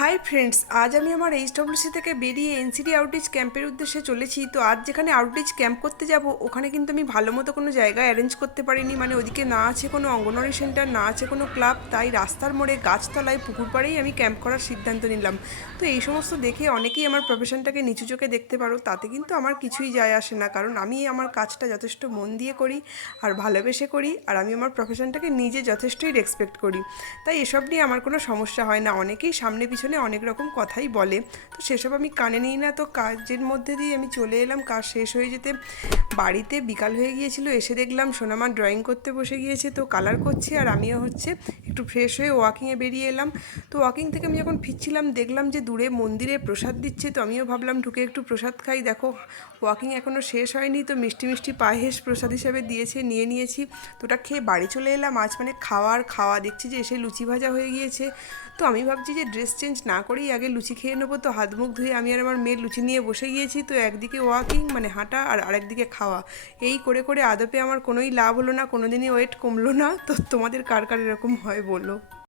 Hi friends, আজ আমি আমার এইচডব্লিউসি থেকে বেরিয়ে এনসিডি আউটরিচ ক্যাম্পের উদ্দেশ্যে চলেছি। তো আজ যেখানে আউটরিচ ক্যাম্প করতে যাব ওখানে কিন্তু আমি ভালো মতো কোনো জায়গা অ্যারেঞ্জ করতে পারিনি। মানে ওদিকে না আছে কোনো অঙ্গনওয়াড়ি সেন্টার, না আছে কোনো ক্লাব। তাই রাস্তার মোড়ে গাছতলায় পুকুর পাড়েই আমি ক্যাম্প করার সিদ্ধান্ত নিলাম। তো এই সমস্ত দেখে অনেকেই আমার প্রফেশনটাকে নিচু চোখে দেখতে পারো, তাতে কিন্তু আমার কিছুই যায় আসে না, কারণ আমি আমার কাজটা যথেষ্ট মন দিয়ে করি আর ভালোবেসে করি, আর আমি আমার প্রফেশনটাকে নিজে যথেষ্টই রেসপেক্ট করি। তাই এসব নিয়ে আমার কোনো সমস্যা হয় না। অনেকেই সামনে পিছনে অনেক রকম কথাই বলে, তো সেসব আমি কানে নিই না। তো কাজের মধ্যে দিয়ে আমি চলে এলাম। কাজ শেষ হয়ে যেতে বাড়িতে বিকাল হয়ে গিয়েছিল। এসে দেখলাম সোনামা ড্রয়িং করতে বসে গিয়েছে, তো কালার করছে, আর আমিও একটু ফ্রেশ হয়ে ওয়াকিংয়ে বেরিয়ে এলাম। তো ওয়াকিং থেকে আমি যখন ফিরছিলাম দেখলাম যে দূরে মন্দিরে প্রসাদ দিচ্ছে, তো আমিও ভাবলাম ঢুকে একটু প্রসাদ খাই। দেখো ওয়াকিং এখনও শেষ হয়নি, তো মিষ্টি মিষ্টি পায়েস প্রসাদ হিসেবে দিয়েছে, নিয়ে নিয়েছি। তো ওটা খেয়ে বাড়ি চলে এলাম। আজ মানে খাওয়া দেখছি যে এসে লুচি ভাজা হয়ে গিয়েছে। তো আমি ভাবছি যে ড্রেস চেঞ্জ না করেই আগে লুচি খেয়ে নেবো। তো হাত মুখ ধুয়ে আমি আর আমার মেয়ে লুচি নিয়ে বসে গিয়েছি। তো একদিকে ওয়াকিং মানে হাঁটা, আর আরেকদিকে খাওয়া, এই করে করে আদপে আমার কোনোই লাভ হলো না, কোনো দিনই ওয়েট কমলো না। তো তোমাদের কার কার এরকম হয় বলো।